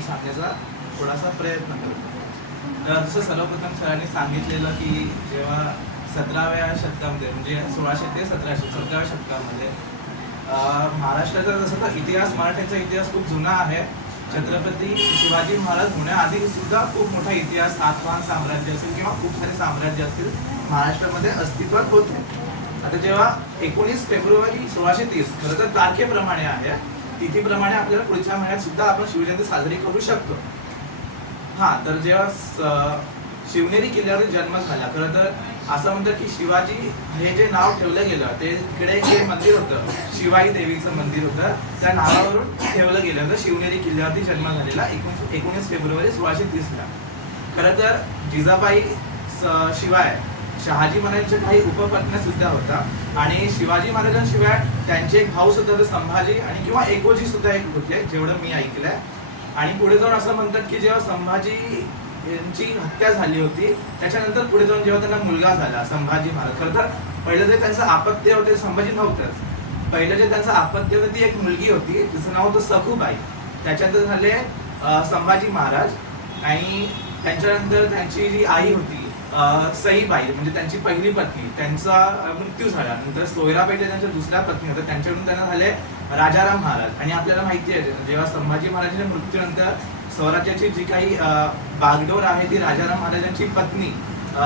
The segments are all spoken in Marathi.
मी सांगण्याचा थोडासा प्रयत्न करतो तर जसं सर्वप्रथम सरांनी सांगितलेलं की जेव्हा सतराव्या शतकामध्ये म्हणजे सोळाशे ते सतराशे सतराव्या शतकामध्ये महाराष्ट्राचा जसं तर इतिहास मराठीचा इतिहास खूप जुना आहे. छत्रपती शिवाजी महाराज होण्याआधी सुद्धा खूप मोठा इतिहास सातवाहन साम्राज्य असेल किंवा खूप सारे साम्राज्य असतील महाराष्ट्रामध्ये अस्तित्वात होते. आता जेव्हा एकोणीस फेब्रुवारी सोळाशे तीस खरं तर तारखेप्रमाणे आहे तिथीप्रमाणे आपल्याला पुढच्या महिन्यात सुद्धा आपण शिवजयंती साजरी करू शकतो. हा तर जेव्हा शिवनेरी किल्ल्यावर जन्म झाला खरं तर असं म्हणतात की शिवाजी हे जे नाव ठेवलं गेलं ते तिकडे एक जे मंदिर होतं शिवाई देवीचं मंदिर होतं त्या नावावरून ठेवलं गेलं होतं शिवनेरी किल्ल्यावरती जन्म झालेला एकोणीस एकोणीस फेब्रुवारी सोळाशे तीसला. खरं तर जिजाबाई शिवाय शहाजी महाराजांच्या काही उपपत्न्या सुद्धा होता. आणि शिवाजी महाराजांशिवाय त्यांचे एक भाऊ सुद्धा होते संभाजी आणि किंवा एकोजी सुद्धा एक होते जेवढं मी ऐकलंय. आणि पुढे जाऊन असं म्हणतात की जेव्हा संभाजी यांची हत्या झाली होती त्याच्यानंतर पुढे जाऊन जेव्हा त्यांना मुलगा झाला संभाजी महाराज. खरं तर पहिलं जे त्यांचं आपत्य होते संभाजी नव्हतंच. पहिलं जे त्यांचं आपत्य होतं ती एक मुलगी होती तिचं नाव होतं सखूबाई. त्याच्यानंतर झाले संभाजी महाराज. आणि त्याच्यानंतर त्यांची जी आई होती सईबाई म्हणजे त्यांची पहिली पत्नी त्यांचा मृत्यू झाला. नंतर सोयराबाई त्यांच्या दुसऱ्या पत्नी होत्या. त्यांच्याकडून त्यांना झाले राजाराम महाराज. आणि आपल्याला माहिती आहे जेव्हा संभाजी महाराजांच्या मृत्यूनंतर स्वराज्याची जी काही बागडोर आहे ती राजाराम महाराजांची पत्नी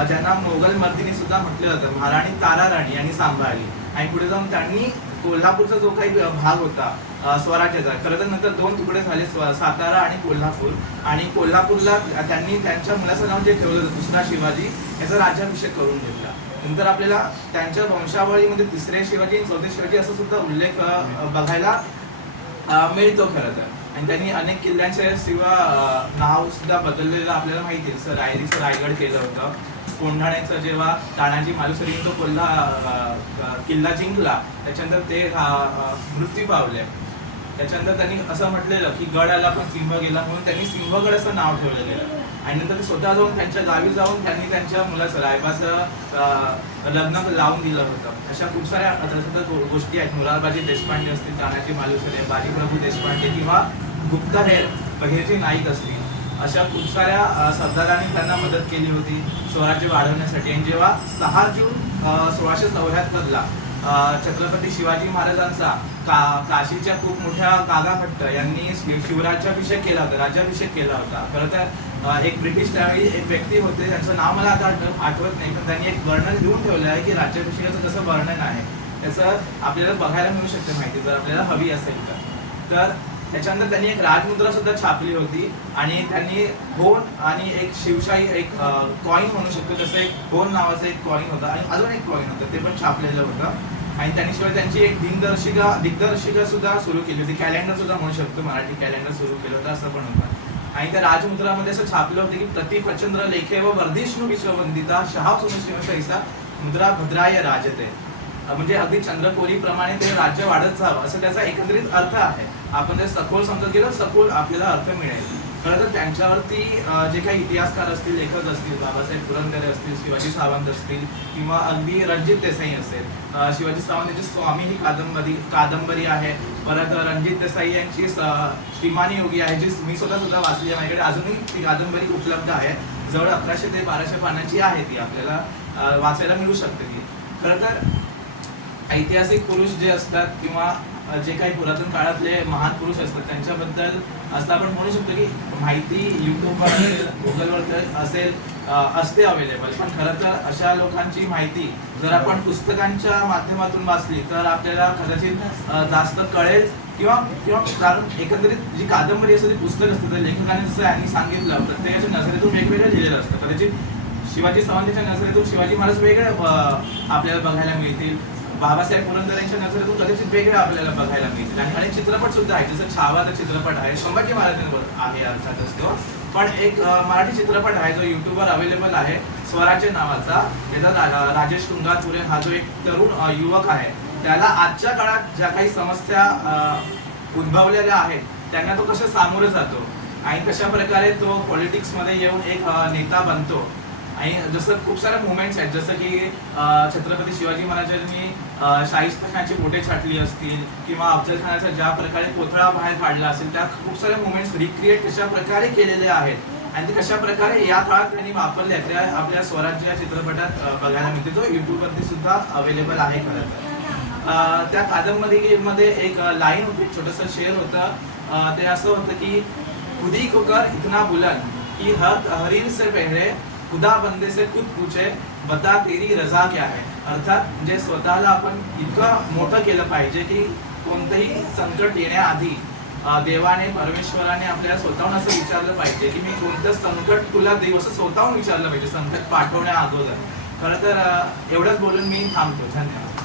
ज्यांना मोगल मर्दिनी सुद्धा म्हटलं जातं. महाराणी तारा राणी यांनी सांभाळली. आणि पुढे जाऊन त्यांनी कोल्हापूरचा जो काही भाग होता स्वराज्याचा खरं तर नंतर दोन तुकडे झाले स्व- सातारा आणि कोल्हापूर. आणि कोल्हापूरला त्यांनी त्यांच्या मुलाचं नाव जे ठेवलं होतं दुसरा शिवाजी याचा राज्याभिषेक करून घेतला. नंतर आपल्याला त्यांच्या वंशावळीमध्ये तिसरे शिवाजी आणि चौथे शिवाजी असा सुद्धा उल्लेख बघायला मिळतो खरं तर. आणि त्यांनी अनेक किल्ल्यांच्या शिवा नाव सुद्धा बदललेलं आपल्याला माहिती आहे. जसं रायरीचं रायगड केलं होतं. कोंढाण्याचं जेव्हा तानाजी मालुसरी तो कोल्हा किल्ला जिंकला त्याच्यानंतर ते मृत्यू पावले. त्याच्यानंतर त्यांनी असं म्हटलेलं की गड आला पण सिंह गेला म्हणून त्यांनी सिंहगड असं नाव ठेवलं गेलं आणि नंतर ते स्वतः जाऊन त्यांच्या गावी जाऊन त्यांनी त्यांच्या मुलाचं रायबाचं लग्न लावून दिलं होतं. अशा खूप साऱ्या गो- गोष्टी आहेत. मुरारबाजी देशपांडे असतील तानाजी मालुसरे बाजीप्रभू देशपांडे किंवा गुप्तहेर बहिरजी नाईक असतील. अशा खूप साऱ्या सरदारांनी त्यांना मदत केली होती स्वराज्य वाढवण्यासाठी. आणि जेव्हा सहा जून सोळाशे चौऱ्याहत्तरला छत्रपती शिवाजी महाराजांचा का काशीच्या खूप मोठ्या कागाभट्ट यांनी शिवराज्याभिषेक केला होता राज्याभिषेक केला होता. खरं तर एक ब्रिटिश त्यावेळी एक व्यक्ती होते त्यांचं नाव मला आता आठवत नाही पण त्यांनी एक वर्णन लिहून ठेवलं आहे की राज्याभिषेकाचं कसं वर्णन आहे. त्याचं आपल्याला बघायला मिळू शकते माहिती जर आपल्याला हवी असेल तर. तर त्याच्यानंतर त्यांनी एक राजमुद्रा सुद्धा छापली होती आणि त्यांनी होन आणि एक शिवशाही एक कॉईन म्हणू शकतो तसं एक होन नावाचं एक कॉईन होतं आणि अजून एक कॉईन होतं ते पण छापलेलं होतं. आणि त्यांनी शिवाय त्यांची एक दिनदर्शिका दिग्दर्शिका सुद्धा सुरू केली होती कॅलेंडर सुद्धा म्हणू शकतो मराठी कॅलेंडर सुरू केलं होतं असं पण होतं. आणि त्या राजमुद्रामध्ये असं छापलं होतं की प्रतिप्रचंद्र लेखे व वर्धिष्णू विश्ववंदिता शहा शिवशाहीचा मुद्रा भद्राय राजते. म्हणजे अगदी चंद्रकोरीप्रमाणे ते राज्य वाढत जावं असं त्याचा एकंदरीत अर्थ आहे. आपण ते सखोल समजत गेलो सखोल आपल्याला अर्थ मिळेल. खरं तर त्यांच्यावरती जे काही इतिहासकार असतील लेखक असतील बाबासाहेब पुरंदरे असतील शिवाजी सावंत असतील किंवा अगदी रणजित देसाई असेल शिवाजी सावंत यांची स्वामी ही कादंबरी कादंबरी आहे. परत रणजित देसाई यांची श्रीमानी योगी आहे जी मी स्वतः सुद्धा वाचली आहे. माझ्याकडे अजूनही ती कादंबरी उपलब्ध आहे. जवळ अकराशे ते बाराशे पानांची आहे ती. आपल्याला वाचायला मिळू शकते ती. खरं तर ऐतिहासिक पुरुष जे असतात किंवा जे काही पुरातन काळातले महान पुरुष असतात त्यांच्याबद्दल असं आपण म्हणू शकतो की माहिती युट्यूबवर असेल गुगलवर असेल असते अवेलेबल पण खरं तर अशा लोकांची माहिती जर आपण पुस्तकांच्या माध्यमातून वाचली तर आपल्याला कदाचित जास्त कळेल किंवा किंवा कारण एकंदरीत जी कादंबरी असते ती पुस्तक असतं तर लेखकाने जसं यांनी सांगितलं प्रत्येकाच्या नजरेतून वेगवेगळं लिहिलेलं असतं. कदाचित शिवाजी सावंतांच्या नजरेतून शिवाजी महाराज वेगळे आपल्याला बघायला मिळतील. बाबासाहेब पुरंदर यांच्या नजरेतून कदाचित वेगळे आपल्याला बघायला मिळतील. आणि अनेक चित्रपट सुद्धा आहेत. जसं छावाचा चित्रपट आहे संभाजी महाराजांवर आहे अर्थातच तो पण एक मराठी चित्रपट आहे जो युट्यूबवर अवेलेबल आहे स्वराज्य नावाचा. त्याचा राजेश तुंगातुरे हा जो एक तरुण युवक आहे त्याला आजच्या काळात ज्या काही समस्या उद्भवलेल्या आहेत त्यांना तो कसं सामोरं जातो? आणि कशा प्रकारे तो पॉलिटिक्समध्ये येऊन एक नेता बनतो? आणि जसं खूप सारे मुवमेंट्स आहेत जसं की छत्रपती शिवाजी महाराजांनी शाहिस्त शाहिस्ता बोटे छाटली असतील किंवा अफजल खानाचा ज्या प्रकारे पोथळा बाहेर काढला असेल त्या खूप साऱ्या मुवमेंट्स रिक्रिएट कशा प्रकारे केलेले आहेत आणि ते कशा प्रकारे या काळात त्यांनी वापरले त्या आपल्या स्वराज्य या चित्रपटात बघायला मिळते. जो युट्यूबवरती सुद्धा अवेलेबल आहे खरं तर. अं, त्या कादंबरीमध्ये एक लाईन होती छोटंसं शेअर होतं. ते असं होतं की खुदी को कर इतना बुलंद की हर हरीर से पहले खुदा बंदे से खुद पूछे बता तेरी रजा क्या है? अर्थात म्हणजे स्वतःला आपण इतकं मोठं केलं पाहिजे की कोणतंही संकट येण्याआधी देवाने परमेश्वराने आपल्याला स्वतःहून असं विचारलं पाहिजे की मी कोणतं संकट तुला देऊ असं स्वतःहून विचारलं पाहिजे संकट पाठवण्या अगोदर. खरं तर एवढंच बोलून मी थांबतो. धन्यवाद.